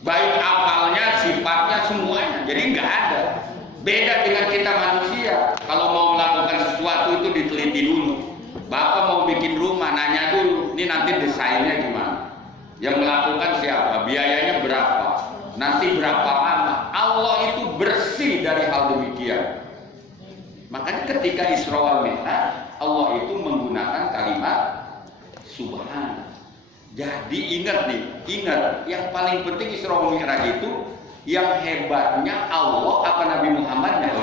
baik apalnya, sifatnya, semuanya. Jadi nggak ada. Beda dengan kita manusia. Kalau mau melakukan sesuatu itu diteliti dulu. Bapak mau bikin rumah, nanya dulu, ini nanti desainnya gimana? Yang melakukan siapa? Biayanya berapa? Nanti berapa lama? Allah itu bersih dari hal demikian. Makanya ketika Isra wal Mi'raj, Allah itu menggunakan kalimat Subhan. Jadi ingat nih, ingat yang paling penting Isra wal Mi'raj itu yang hebatnya Allah apa Nabi Muhammadnya?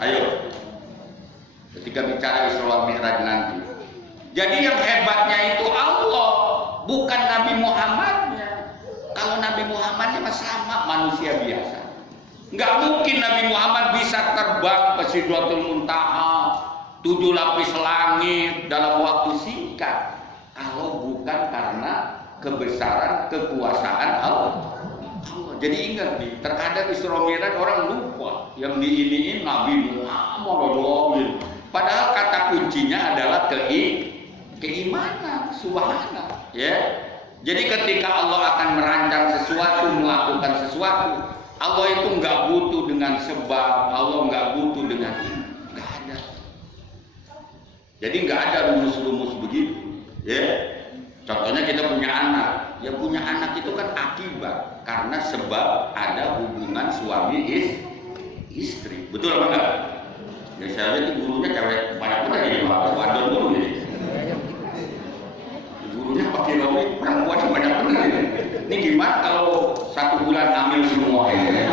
Ayo, ketika bicara Isra wal Mi'raj nanti. Jadi yang hebatnya itu Allah, bukan Nabi Muhammadnya. Kalau Nabi Muhammadnya sama manusia biasa. Nggak mungkin Nabi Muhammad bisa terbang ke Sidratul Muntaha, 7 lapis langit dalam waktu singkat. Kalau bukan karena kebesaran kekuasaan Allah. Jadi ingat nih, terkadang Isra Mi'raj orang lupa yang diiniin Nabi Muhammad. Padahal kata kuncinya adalah keimanan, subhanallah. Ya. Jadi ketika Allah akan merancang sesuatu, melakukan sesuatu, Allah itu nggak butuh dengan sebab, Allah nggak butuh dengan ini, nggak ada. Jadi nggak ada rumus-rumus begitu. Ya. Contohnya kita punya anak, ya punya anak itu kan akibat karena sebab ada hubungan suami istri, betul apa enggak? Ya saya lihat gurunya cewek banyak benar ini Pak, wadon dulu nih. Gurunya pakai rompi perempuan banyak benar ini. Ini gimana kalau 1 bulan hamil semua ini?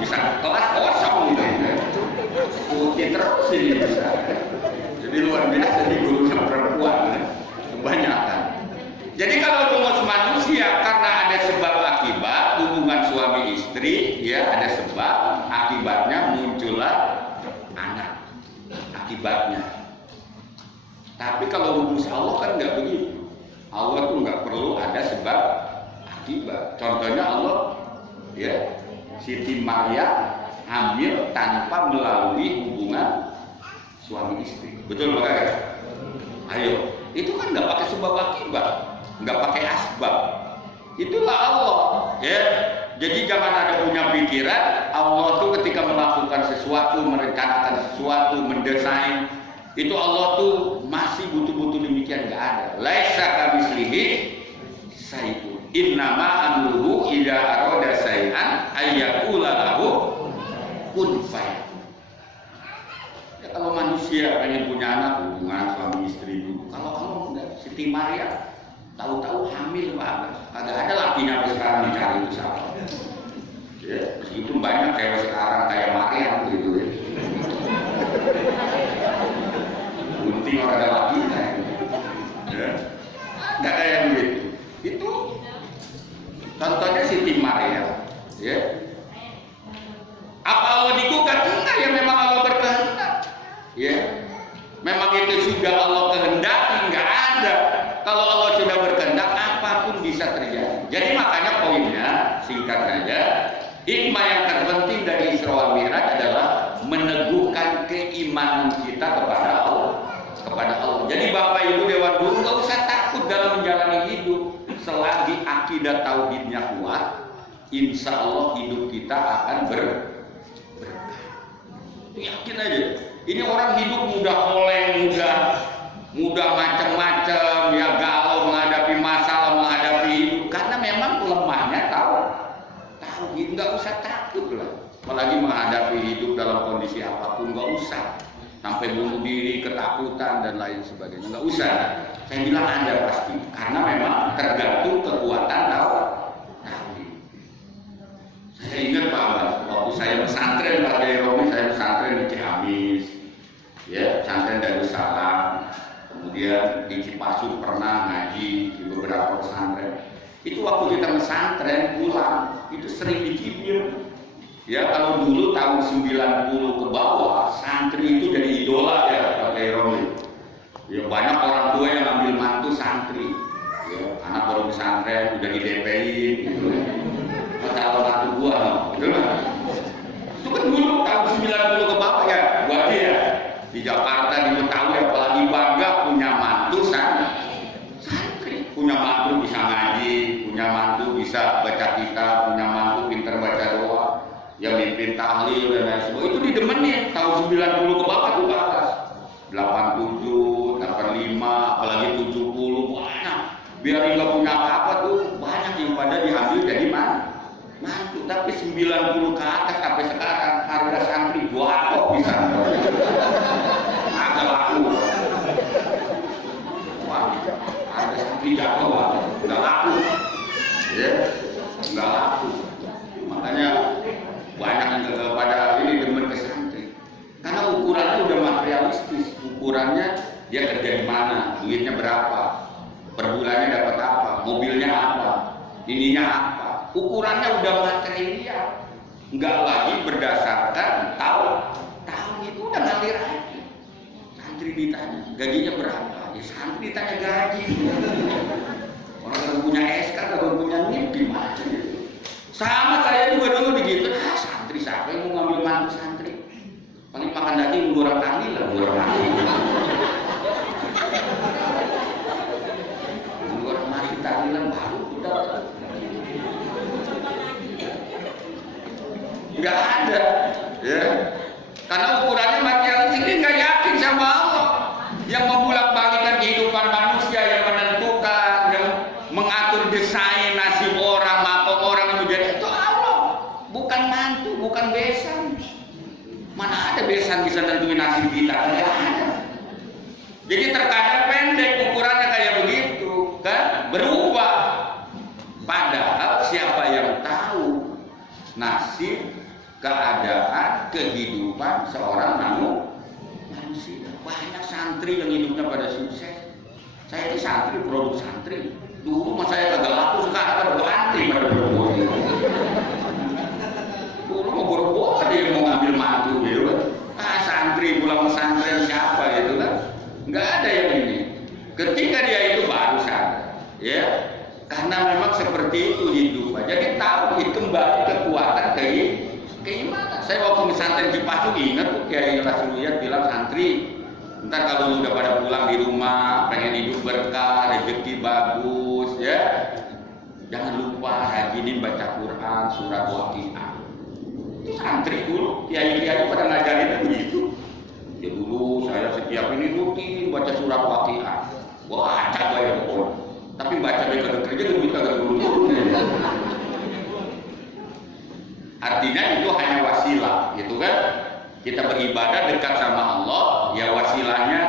Bisa kelas kosong gitu. Putih terus ini bisa. Jadi luar biasa nih gurunya perempuan, kebanyakan. Jadi kalau rumus manusia karena ada sebab akibat hubungan suami istri, ya ada sebab akibatnya muncullah anak akibatnya. Tapi kalau rumus Allah kan nggak begitu. Allah tuh nggak perlu ada sebab akibat. Contohnya Allah, ya Siti Maryam hamil tanpa melalui hubungan suami istri, betul nggak? Ayo, itu kan nggak pakai sebab akibat. Nggak pakai asbab, itulah Allah, ya. Jadi jangan ada punya pikiran Allah tuh ketika melakukan sesuatu, merencanakan sesuatu, mendesain itu Allah tuh masih butuh-butuh demikian, nggak ada. Laisa kamitslihi syai'un, innama amruhu idza arada syai'an ayyaqula lahu kun fayakun. Ya, kalau manusia pengen punya anak hubungan suami istri dulu, kalau Allah enggak, Siti Maryam tahu-tahu hamil banget, kagak ada lakinya sampai sekarang dicari itu siapa. Ya, meskipun banyak cewek sekarang kayak Maryam gitu ya. Gunting orang ada lakinya, ya, nggak kayak begitu. Itu contohnya Siti Maryam, ya. Apa Allah digugat? Enggak, ya memang Allah berkehendak, ya. Memang itu sudah Allah kehendaki, nggak ada. Kalau Allah sudah berkehendak, apapun bisa terjadi. Jadi makanya poinnya, singkat saja, hikmah yang terpenting dari Isra wal Mi'raj adalah meneguhkan keimanan kita kepada Allah. Jadi Bapak Ibu Dewan Guru nggak usah takut dalam menjalani hidup. Selagi akidah tauhidnya kuat, insya Allah hidup kita akan berkah. Yakin aja. Ini orang hidup mudah oleng, mudah macam-macam, ya galau menghadapi masalah, menghadapi hidup, karena memang lemahnya tahu, nggak usah takut lah. Apalagi menghadapi hidup dalam kondisi apapun, nggak usah sampai bunuh diri, ketakutan dan lain sebagainya, nggak usah. Saya bilang ada pasti, karena memang tergantung kekuatan tahu. Saya ingat Pak Abbas, waktu saya pesantren Pak Kiai Romi, saya pesantren di Ciamis, ya pesantren Darussalam, kemudian di Cipasung pernah ngaji di beberapa pesantren. Itu waktu kita pesantren pulang, itu sering dicibir. Ya kalau dulu tahun 90 ke bawah, santri itu jadi idola ya Pak Kiai Romi. Ya banyak orang tua yang ambil mantu santri, ya anak baru pesantren udah di DP-in gitu. Calon mantu gua, gitu lah. Itu kan dulu tahun 90 ke bawah ya, gua aja ya. Di Jakarta, di Betawi, apalagi bangga punya mantu santri, punya mantu bisa ngaji, punya mantu bisa baca kitab, punya mantu pintar baca doa, yang mimpin tahlil dan lain sebagainya, itu didemenin. Tahun 90 ke bawah tuh ke atas, 87, 85, apalagi 70, banyak. Biar nggak punya apa-apa tuh banyak yang pada diambil jadi mantu. Tapi 90 ke atas sampai sekarang harga santri 2 kok bisa agak laku. Wah, harga santri jatuh, nggak laku, ya, nggak laku. Makanya banyak yang pada ini demen ke santri karena ukurannya udah materialistis. Ukurannya dia kerja di mana, duitnya berapa, per bulannya dapat apa, mobilnya apa, ininya apa. Ukurannya udah material, nggak lagi berdasarkan tahun itu udah ngalir aja. Santri ditanya gajinya berapa, ya santri ditanya gaji. Orang kalau punya SK, kalau punya NIP gimana gitu. Sama saya juga dulu begitu. Santri siapa yang mau ngambil mantu santri? Paling makan daging goreng kaki lah, goreng kaki. Goreng nasi tahlilan baru udah. Nggak ada, ya. Karena ukurannya materialis ini nggak yakin sama Allah yang membulak-balikan kehidupan manusia, yang menentukan, yang mengatur desain nasib orang, makom orang yang menjadi itu Allah, bukan mantu, bukan besan. Mana ada besan bisa nentuin nasib kita? Nggak ada. Jadi terkadang pendek ukurannya kayak begitu, kan? Berubah. Padahal siapa yang tahu nasib, keadaan, kehidupan seorang manusia. Banyak santri yang hidupnya pada sukses. Saya itu santri, produk santri. Dulu mas saya kagak laku, sekarang ada santri pada boro-boro. Dulu mau boro-boro ada yang mau ngambil mantu gitu. Santri pulang pesantren siapa gitu kan? Nggak ada yang ini. Ketika dia itu baru sadar, ya, karena memang seperti itu hidup. Jadi tahu kembali kekuatan keimanan. Saya waktu pesantren Cipasu ingat tuh Kiai Rasulullah bilang santri, ntar kalau lu udah pada pulang di rumah, pengen hidup berkah, rezeki bagus, ya, jangan lupa rajinin baca Quran, surat Waqiah. Itu santri dulu, kiai-kiai pada ngajarin begitu. Ya dulu saya setiap ini rutin baca surat Waqiah. Wah, acak bayar orang. Tapi baca mereka kerja duit kagak dulu. Artinya itu hanya wasilah, gitu kan? Kita beribadah dekat sama Allah, ya wasilahnya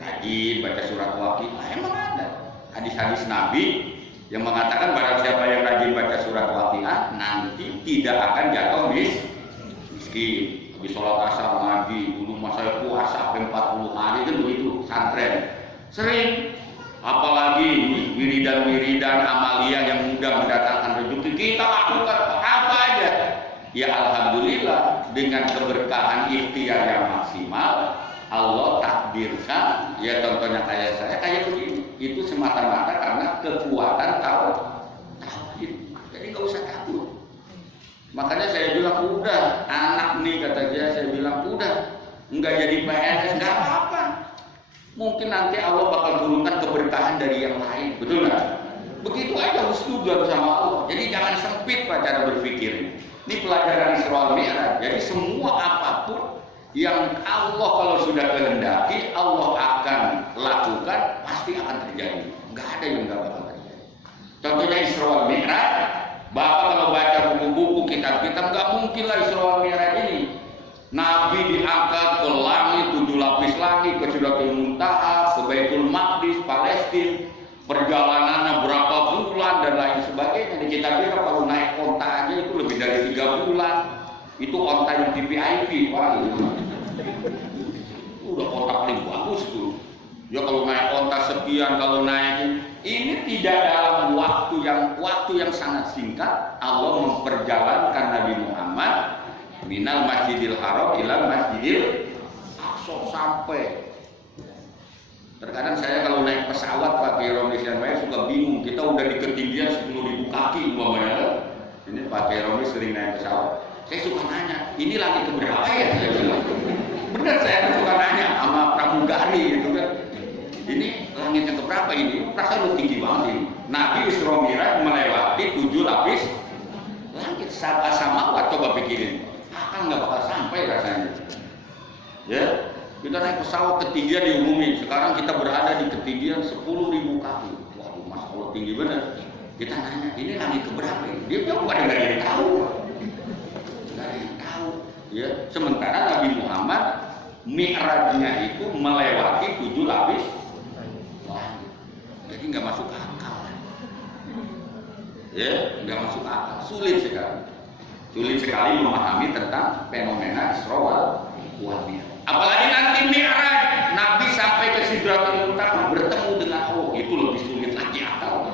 rajin baca surat Waqiah. Emang ada hadis-hadis Nabi yang mengatakan barang siapa yang rajin baca surat Waqiah nanti tidak akan jatuh miskin. Habis sholat asar ngaji, dulu masa saya puasa sampai 40 hari kan begitu, santren. Sering, apalagi wiridan-wiridan amalia yang mudah mendatangkan rezeki, kita lakukan apa aja. Ya alhamdulillah dengan keberkahan ikhtiar yang maksimal, Allah takdirkan, ya contohnya kayak saya kayak begini. Itu semata-mata karena kekuatan tauhid. Jadi nggak usah takut. Makanya saya bilang udah anak nih kata dia, saya bilang udah nggak jadi PNS nggak apa-apa. Mungkin nanti Allah bakal turunkan keberkahan dari yang lain, betul nggak? Begitu aja husnuzon sama Allah. Jadi jangan sempit pak cara berpikir. Ini pelajaran Isra Mi'raj. Jadi semua apapun yang Allah kalau sudah kehendaki Allah akan lakukan pasti akan terjadi. Nggak ada yang nggak bakal terjadi. Contohnya Isra Mi'raj. Bapak kalau baca buku-buku kitab-kitab nggak mungkin lah Isra Mi'raj ini. Nabi diangkat ke langit 7 lapis langit ke Sidratul Muntaha, ke Baitul Maqdis, Palestina. Perjalanannya berapa bulan dan lain sebagainya. Di kitab-kitab kalau naik onta aja itu lebih dari 3 bulan. Itu onta yang VIP, Pak. Udah onta paling bagus tuh. Ya kalau naik onta sekian, kalau naik ini tidak dalam waktu yang sangat singkat Allah memperjalankan Nabi Muhammad minal Masjidil Haram ila Masjidil Aqsa sampai. Terkadang saya kalau naik pesawat Pak Ironis dan saya suka bingung, kita udah di ketinggian 10.000 kaki umpamanya. Ini Pak Ironis sering naik pesawat. Saya suka nanya, ini langit keberapa ya? Saya bilang. Benar saya suka nanya sama pramugari gitu kan. Ini langit yang keberapa ini? Perasaan lu tinggi banget ini. Nabi Isra Mi'raj melewati 7 lapis langit. Sab'a samawat, coba pikirin, akal nggak bakal sampai rasanya. Ya, kita naik pesawat ketinggian diumumin, sekarang kita berada di ketinggian 10.000 kaki. Waduh, Mas Allah tinggi bener. Kita nanya, ini langit keberapa? Dia jauh, pada nggak ada yang tahu. Nggak ada yang tahu. Ya, sementara Nabi Muhammad Mi'rajnya itu melewati 7 lapis langit. Jadi nggak masuk akal. Ya, nggak masuk akal. Sulit sekali memahami tentang fenomena Isra wal Mi'raj. Apalagi nanti Mi'raj, Nabi sampai ke Sidratul Muntaha bertemu dengan Allah, itu lebih sulit lagi akal.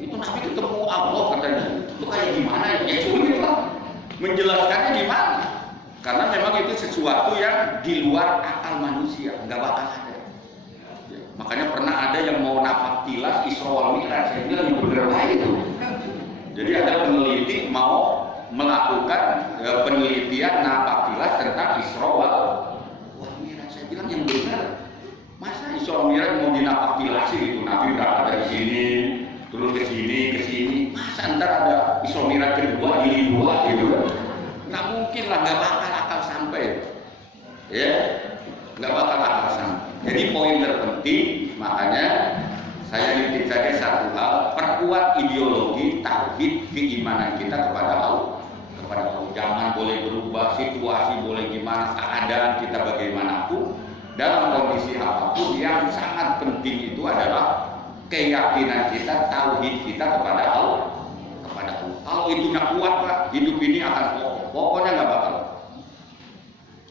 Itu Nabi ketemu Allah katanya, itu kayak gimana? Ya sulit lah. Menjelaskannya gimana? Karena memang itu sesuatu yang di luar akal manusia, nggak bakal ada. Ya, makanya pernah ada yang mau napak tilas Isra wal Mi'raj, saya bilang itu bener lah itu. Jadi ada peneliti mau melakukan penelitian napak tilas tentang Isra wal Mi'raj. Saya bilang yang benar, masa Isra wal Mi'raj mau dinapak tilas gitu? Nabi berangkat dari sini, terus ke sini, masa ntar ada Isra Mi'raj kedua, ini dua gitu? Nggak mungkin lah, nggak bakal akal sampai. Ya, nggak bakal akal sampai. Jadi poin terpenting, makanya saya nitip saja satu hal, perkuat ideologi tauhid keimanan kita kepada Allah. Jangan boleh berubah, situasi boleh gimana, keadaan kita bagaimanapun, dalam kondisi apapun, yang sangat penting itu adalah keyakinan kita, tauhid kita kepada Allah. Kalau itu nggak kuat Pak, hidup ini akan pokoknya nggak bakal.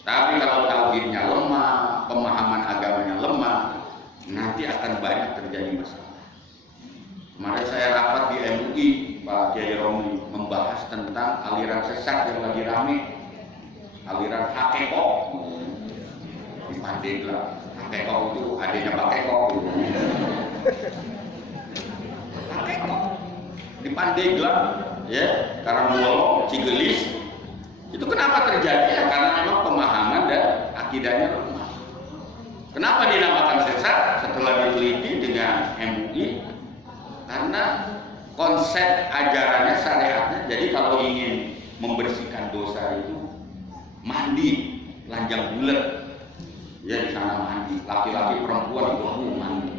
Tapi kalau tauhidnya lemah, pemahaman agamanya lemah, nanti akan banyak terjadi masalah. Kemarin saya rapat di MUI, Pak Kiai Romli membahas tentang aliran sesat yang lagi rame, aliran Hakekok di Pandeglang. Hakekok itu adanya Pak Kekok. Hakekok di Pandeglang, ya, Karangbolong, Cigelis. Itu kenapa terjadi? Ya, karena memang pemahaman dan akidahnya lemah. Kenapa dinamakan sesat? Setelah diteliti dengan MUI, karena konsep ajarannya, syariatnya, jadi kalau ingin membersihkan dosa itu mandi, lanjang bulat, ya di sana mandi, laki-laki perempuan itu mandi,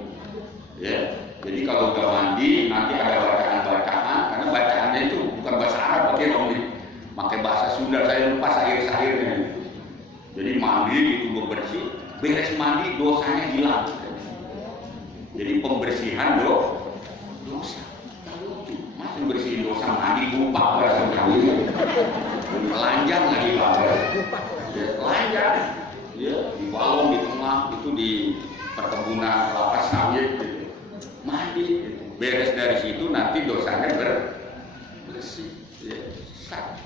ya. Jadi kalau udah mandi nanti ada bacaan-bacaan, karena bacaannya itu bukan bahasa Arab, pakai bahasa Sunda, saya lupa syair-syairnya. Jadi mandi itu bersih, beres mandi dosanya hilang. Jadi pembersihan dosa. Masih bersihin dosa mandi lupa bahasa sekali. Telanjang lagi bahasa. Telanjang, ya, di balong di tengah itu di perkebunan kelapa sawit. Gitu. Mandi, gitu. Beres dari situ nanti dosanya bersih. Ya, sah.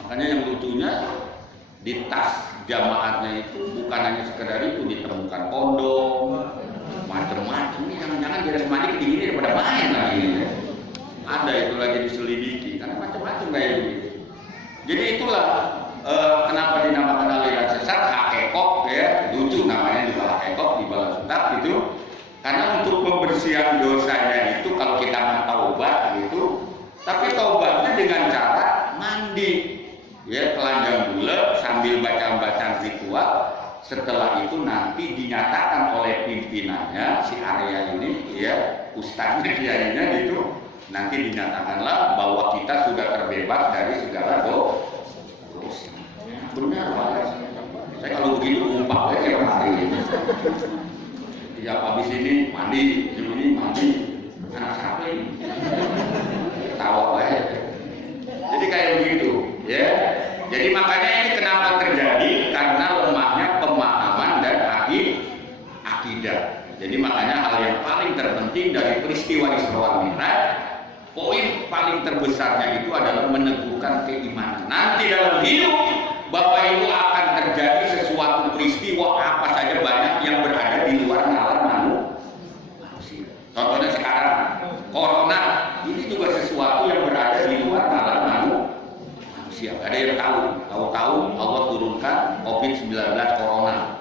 Makanya yang lucunya di tas jamaatnya itu bukan hanya sekedar itu, ditemukan kondom, macam-macam. Ini jangan-jangan beres mandi kedingin daripada main lagi. Ada itu lagi diselidiki, karena macam-macam kayak begitu. Jadi itulah kenapa dinamakan aliran sesat, Hakekok, ya, lucu namanya juga Hakekok di Balasutap itu. Karena untuk pembersihan dosanya itu kalau kita mau taubat gitu, tapi taubatnya dengan cara mandi, ya, telanjang bulat sambil bacaan-bacaan ritual. Setelah itu nanti dinyatakan oleh pimpinannya si area ini, ya, ustadznya kiainya gitu, nanti dinyatakanlah bahwa kita sudah terbebas dari segala dosa. Benar banget. Saya kalau begitu umpak aja hari ini. Tiap habis ini mandi, anak siapa ini? Tawa aja. Jadi kayak begitu, ya. Jadi makanya ini kenapa terjadi? Karena lemahnya pemahaman dan akidah. Jadi makanya hal yang paling terpenting dari peristiwa Isra wal Mi'raj, poin paling terbesarnya itu adalah meneguhkan keimanan. Nanti dalam hidup Bapak Ibu akan terjadi sesuatu peristiwa apa saja banyak yang berada di luar nalar manusia. Contohnya sekarang corona, ini juga sesuatu yang berada di luar nalar manusia. Ada yang tahu Allah turunkan COVID-19 corona.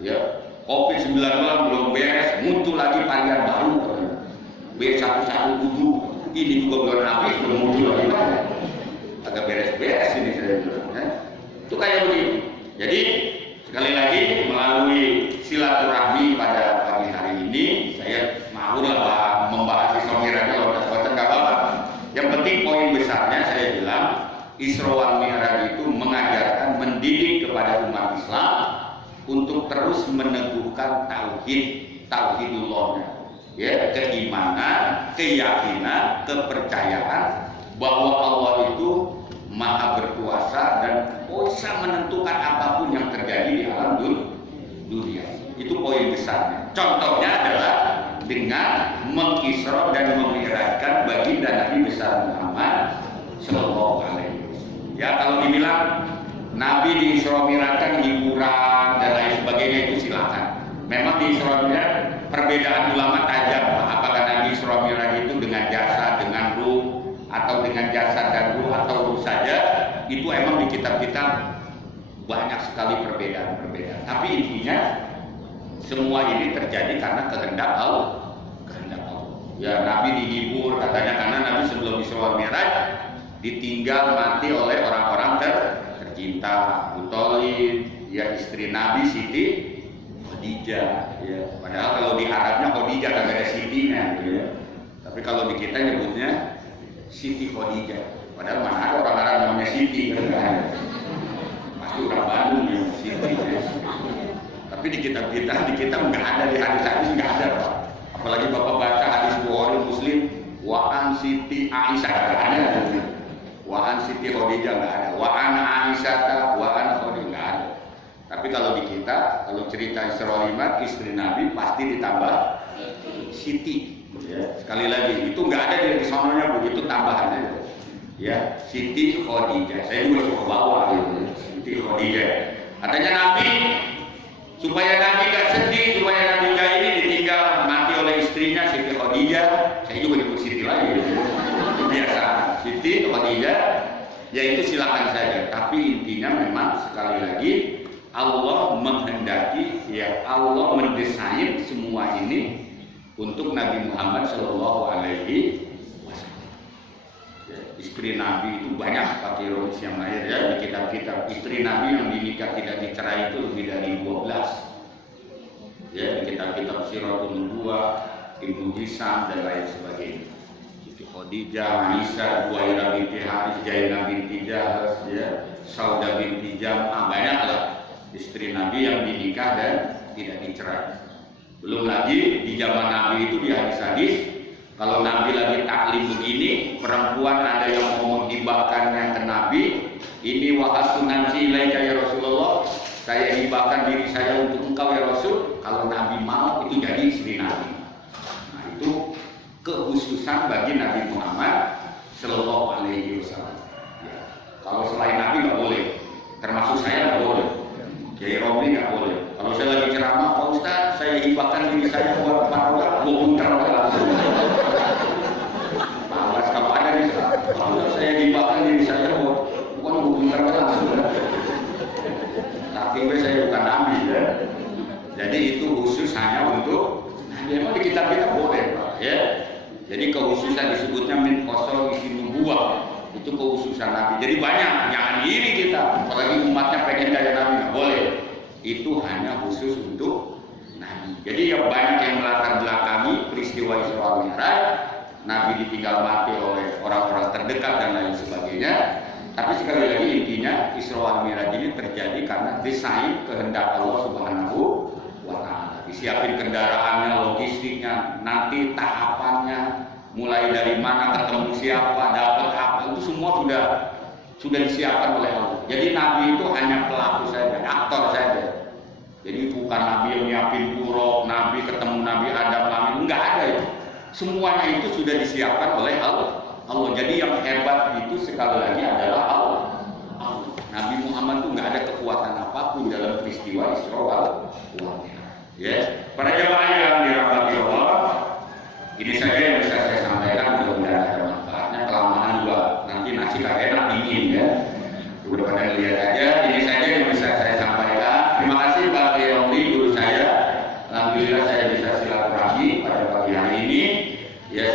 Ya, COVID-19 belum beres, muncul lagi varian baru. B117 ini juga belum habis, belum muncul lagi mana? Agak beres-beres ini saya bilang. Ya. Itu kayak begitu. Jadi sekali lagi melalui silaturahmi pada pagi hari ini saya mau lah membahas Isra Mi'raj kalau nggak apa-apa. Yang penting poin besarnya saya bilang Isra wal Mi'raj itu mengajarkan, mendidik kepada umat Islam untuk terus meneguhkan tauhidullahnya, ya, keimanan, keyakinan, kepercayaan bahwa Allah itu Maha berkuasa dan bisa menentukan apapun yang terjadi di alam dunia. Itu poin besarnya. Contohnya adalah dengan mengisra dan memi'rajkan baginda Nabi besar Muhammad Sallallahu Alaihi Wasallam. Ya, kalau dibilang Nabi di Isra Mi'rajkan hiburan dan lain sebagainya itu silakan. Memang di Isra Mi'raj perbedaan ulama tajam. Apakah Nabi Isra Mi'raj itu dengan jasad, dengan ruh, atau dengan jasad dan ruh, atau ruh saja? Itu emang di kitab-kitab banyak sekali perbedaan-perbedaan. Tapi intinya semua ini terjadi karena kehendak Allah. Ya, Nabi dihibur katanya karena Nabi sebelum Isra Mi'raj ditinggal mati oleh orang-orang tercinta. Abu Thalib, ya, istri Nabi Siti Khadijah, ya. Padahal kalau di Arabnya Khadijah kagak ada Sitinya, ya. Tapi kalau di kita nyebutnya Siti Khadijah. Padahal mana ada orang Arab namanya Siti, kan? Pasti orang Bandung yang Siti, ya. Tapi di kitab kita nggak ada, di hadis-hadis nggak ada, Pak. Apalagi Bapak baca hadis Bukhari Muslim, Wa'an Siti Aisyah nggak ada. Wa'an Siti Khadijah nggak ada. Wa'an Aisyah, Wa'an Khadijah nggak ada. Tapi kalau di kita, kalau cerita Isra Mi'raj, istri Nabi pasti ditambah Siti. Ya, sekali lagi itu nggak ada di sononya begitu tambahannya. Ya, Siti Khadijah. Saya juga suka bawa gitu. Siti Khadijah. Katanya Nabi supaya Nabi gak sedih, supaya Nabi gak ini ditinggal mati oleh istrinya Siti Khadijah. Saya juga nyebut Siti lagi. Itu biasa. Siti Khadijah. Ya itu silakan saja. Tapi intinya memang sekali lagi Allah menghendaki, ya, Allah mendesain semua ini untuk Nabi Muhammad Shallallahu Alaihi Wasallam. Ya, istri Nabi itu banyak pakai rohis yang lahir, ya, di kitab-kitab. Istri Nabi yang dinikah tidak dicerai itu lebih dari 12. Ya, di kitab-kitab Siratul Nubuwah, Ibnu Hisam dan lain sebagainya. Siti Khadijah, Aisyah, Buhairah binti Haris, Jainah binti Jahaz, ya, Saudah binti Jam'ah, banyaklah istri Nabi yang dinikah dan tidak dicerai. Belum lagi di zaman Nabi itu di hadis-hadis, kalau Nabi lagi taklim begini, perempuan ada yang mau hibahkannya ke Nabi, ini wahatu nafsi ilaika ya Rasulullah, saya hibahkan diri saya untuk engkau ya Rasul. Kalau Nabi mau itu jadi istri Nabi. Nah itu kekhususan bagi Nabi Muhammad Sallallahu Alaihi Wasallam. Ya. Kalau selain Nabi nggak boleh, termasuk saya nggak boleh. Kiai Romli nggak boleh. Kalau saya lagi ceramah, Pak Ustaz, saya hibahkan diri saya buat para gue putar langsung. Awas kalau ada nih, kalau saya hibahkan diri saya buat gue putar langsung. Tapi saya bukan Nabi, ya. Jadi itu khusus hanya untuk, memang di kitab-kitab boleh, Pak, ya. Jadi kekhususan disebutnya min kosol isi nubuwah. Itu kekhususan Nabi. Jadi banyak, jangan iri kita. Apalagi umatnya pengen kayak Nabi, nggak boleh. Itu hanya khusus untuk Nabi. Jadi yang banyak yang melatar belakangi peristiwa Isra Mi'raj, Nabi ditinggal mati oleh orang-orang terdekat dan lain sebagainya. Tapi sekali lagi intinya Isra Mi'raj ini terjadi karena desain kehendak Allah Subhanahu wa Ta'ala. Disiapin kendaraannya, logistiknya, nanti tahapannya, mulai dari mana ketemu siapa, dapat apa, itu semua sudah disiapkan oleh Allah. Jadi Nabi itu hanya pelaku saja, aktor saja. Jadi bukan Nabi yang nyiapin buruk, Nabi ketemu Nabi Adam, enggak ada itu. Semuanya itu sudah disiapkan oleh Allah. Jadi yang hebat itu sekali lagi adalah Allah. Nabi Muhammad itu nggak ada kekuatan apapun dalam peristiwa Isra wal Mi'raj. Ya, para jemaah yang dirahmati Allah, ini saja yang bisa saya sampaikan. Mudah-mudahan ada manfaatnya. Kelamaan juga nanti nasi kagak enak dingin, ya. Udah pada lihat aja. Ini saja yang bisa saya sampaikan. Terima kasih Pak Romli, guru saya. Alhamdulillah saya bisa silaturahmi pada pagi hari ini. Ya,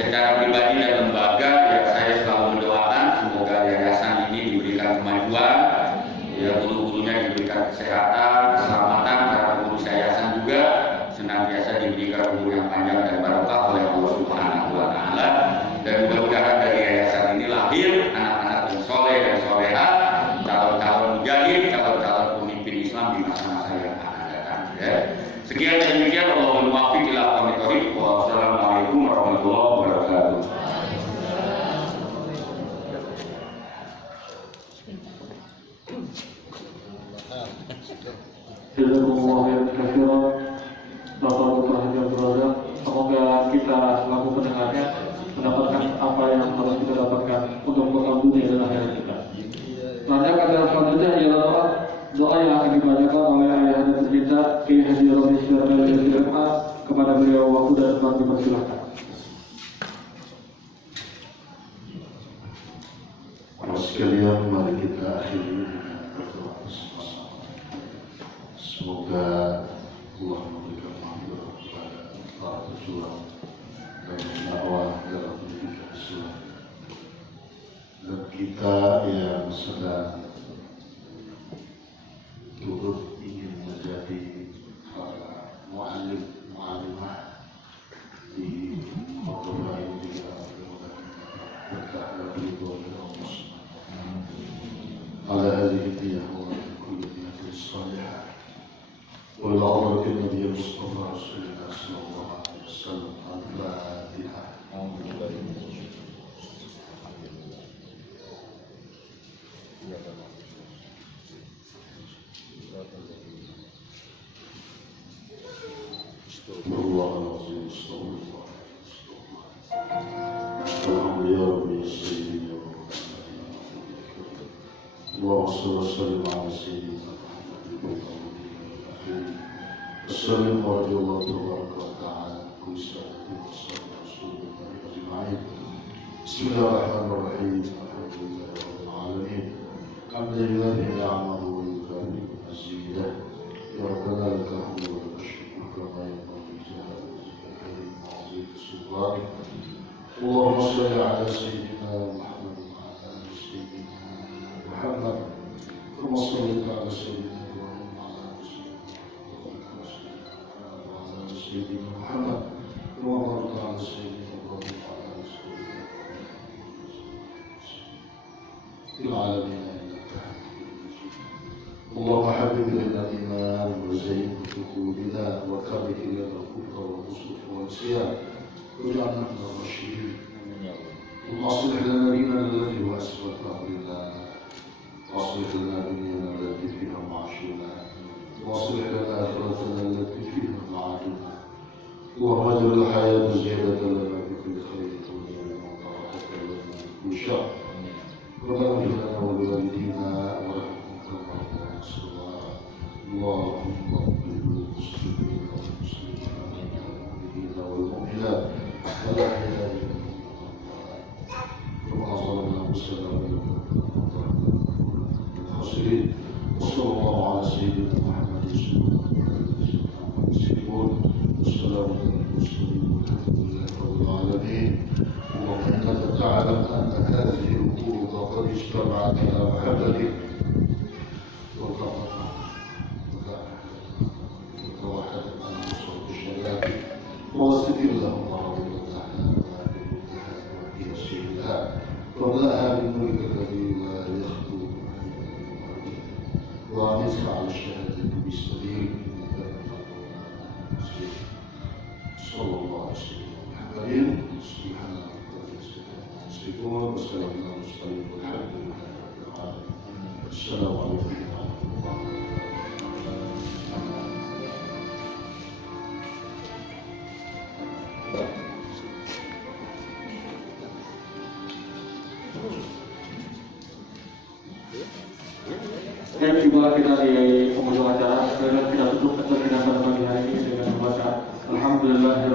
sekalian, mari kita akhiri dengan berdoa bersama-sama. Semoga Allah memberikan mahfirah kepada para pejuang dalam dakwah dalam pendidikan Islam, dan kita yang sedang turut ingin menjadi para mu'allimah di Maqabah ini juga berkah dari Allah على هذه النية وكل نية صالحة وإلى حضرة النبي المصطفى رسول الله صلى الله عليه وسلم الفاتحة. استغفر الله العظيم، استغفر الله، الحمد يا رب يا سيدي يا رب. اللهم صل وسلم على سيدنا محمد وسلم ورضي الله تبارك وتعالى عن كل سادة وصحبه رسول الله اجمعين. بسم الله الرحمن الرحيم، الحمد لله رب العالمين، حمدا لله نعمه ويكافئ مزيده. يا ربنا لك الحمد ولك الشكر كما ينبغي لجلال وجهك الكريم وعظيم سلطانك. اللهم صل على سيدنا محمد وعلى ال سيدنا محمد كما صليت على سيدنا ابراهيم وعلى ال سيدنا محمد كما باركت على سيدنا ابراهيم وعلى ال سيدنا في العالمين انك حميد مجيد. اللهم حبب الينا الايمان وزينه في قلوبنا وكره الينا الكفر والفسوق والعصيان واجعلنا من الراشدين. اللهم اصلح لنا ديننا الذي هو اسمة امرنا، واصلح لنا دنيانا التي فيها معاشنا، واصلح لنا اخرتنا التي فيها معادنا. اللهم اجعل الحياة زيادة لنا في كل خير والموت راحة لنا من كل شر. ربنا اغفر لنا ولوالدينا وارحمهم كما ربونا صغارا. اللهم اغفر للمسلمين والمسلمات والمؤمنين والمؤمنات والاحياء منهم والاموات. ربنا ظلمنا انفسنا وان لم تغفر لنا الخاسرين. وصلى الله على سيدنا محمد والسلام على المرسلين والحمد لله رب العالمين. اللهم انك تعلم ان هذه الامور قد اجتمعت على محبتك وتوحدت عن نصرة الشباب واستدل لهم عرض وهي سيدها وابداها بالملك الذي لا يخلو وعنيتك على الشهادة بسبيل صلى الله عليه وسلم محمد سبحان ربك يصفون وسلام على المرسلين والحمد لله رب العالمين. السلام عليكم ورحمة الله Dan juga kita di penghujung acara, kita tutup kegiatan pada pagi hari ini dengan membaca Alhamdulillah.